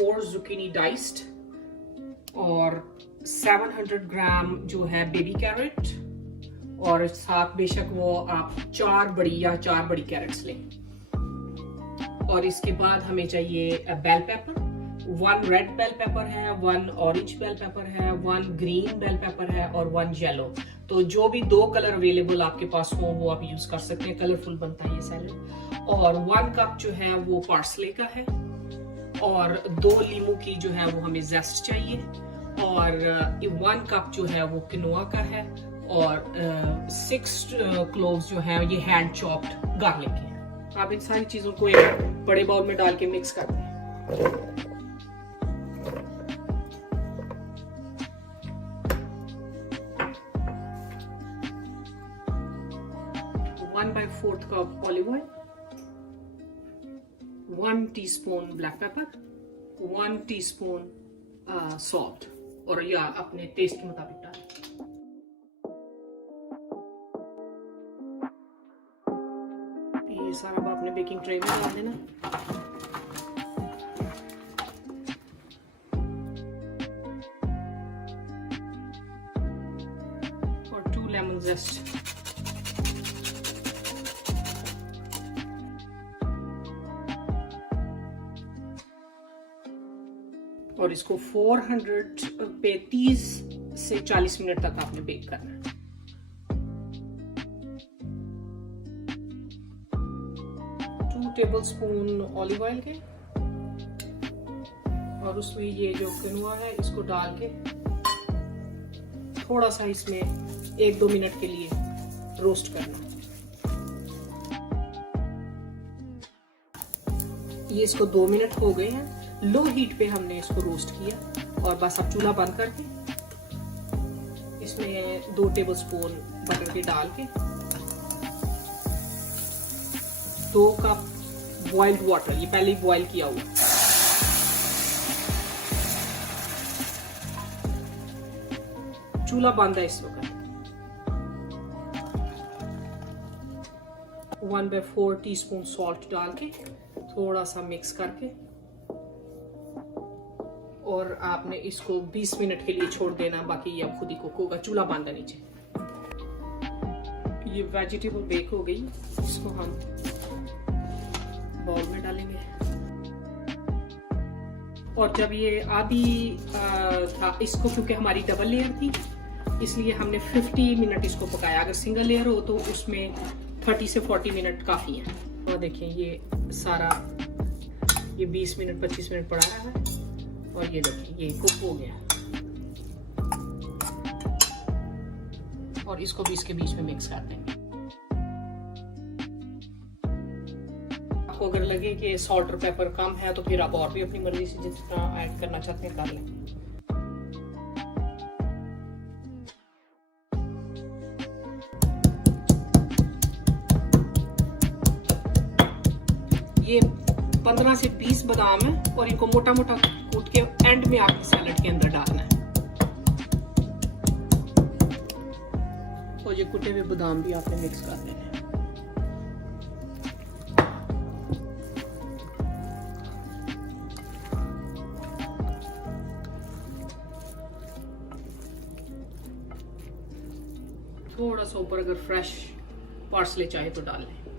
4 zucchini diced और 700 ग्राम जो है बेबी कैरेट, और साथ बेशक वो आप 4 बड़ी कैरेट्स लें। और इसके बाद हमें चाहिए bell pepper, 1 red bell pepper है, 1 ऑरेंज बेल पेपर है, 1 ग्रीन बेल पेपर है और 1 येलो। तो जो भी 2 कलर अवेलेबल आपके पास हो वो आप यूज कर सकते हैं, कलरफुल बनता है ये सैलेड। और 1 कप जो है वो पार्सले का है, और 2 लीमू की जो है वो हमें जेस्ट चाहिए, और 1 कप जो है वो किनोआ का है, और 6 क्लोव्स जो है ये हैंड चॉप्ड गार्लिक के हैं। आप इन सारी चीजों को एक बड़े बाउल में डाल के मिक्स कर दें। 1/4 cup olive oil, 1 teaspoon black pepper, 1 teaspoon salt, और या अपने टेस्ट के मुताबिक डालें। ये सारा आप अपने बेकिंग ट्रे में डाल देना। और 2 लेमन जेस्ट। और इसको 400 पे 30 से 40 मिनट तक आपने बेक करना है। टेबल स्पून ऑलिव ऑयल के, और उसमें ये जो किनोआ है इसको डाल के थोड़ा सा इसमें 1-2 मिनट के लिए रोस्ट करना। ये इसको 2 मिनट हो गए हैं, लो हीट पे हमने इसको रोस्ट किया। और बस अब चूल्हा बंद करके इसमें 2 टेबल स्पून बटर के डाल के 2 कप बॉइल्ड वाटर, ये पहले ही बॉइल किया हुआ, चूल्हा बंद है इस वक्त। 1/4 टीस्पून सॉल्ट डाल के थोड़ा सा मिक्स करके, और आपने इसको 20 मिनट के लिए छोड़ देना, बाकी ये अब खुद ही कुक होगा। चूल्हा बंद है नीचे। ये वेजिटेबल बेक हो गई, इसको हम बाउल में डालेंगे। और जब ये आधी था, इसको क्योंकि हमारी डबल लेयर थी इसलिए हमने 50 मिनट इसको पकाया। अगर सिंगल लेयर हो तो उसमें 30 से 40 मिनट काफ़ी है। और देखिए ये सारा ये 20 मिनट 25 मिनट पड़ा रहा है, और ये देखिए ये कुक हो गया। और इसको भी इसके बीच में मिक्स कर देंगे। आपको अगर लगे कि सॉल्ट और पेपर कम है तो फिर आप और भी अपनी मर्जी से जितना ऐड करना चाहते हैं कर लें। ये 15 से 20 बादाम है, और इनको मोटा मोटा कूट के एंड में आपने सैलेड के अंदर डालना है। और ये कुटे हुए बादाम भी आपने मिक्स कर देने हैं। थोड़ा सा ऊपर अगर फ्रेश पार्सले चाहे तो डाल लें।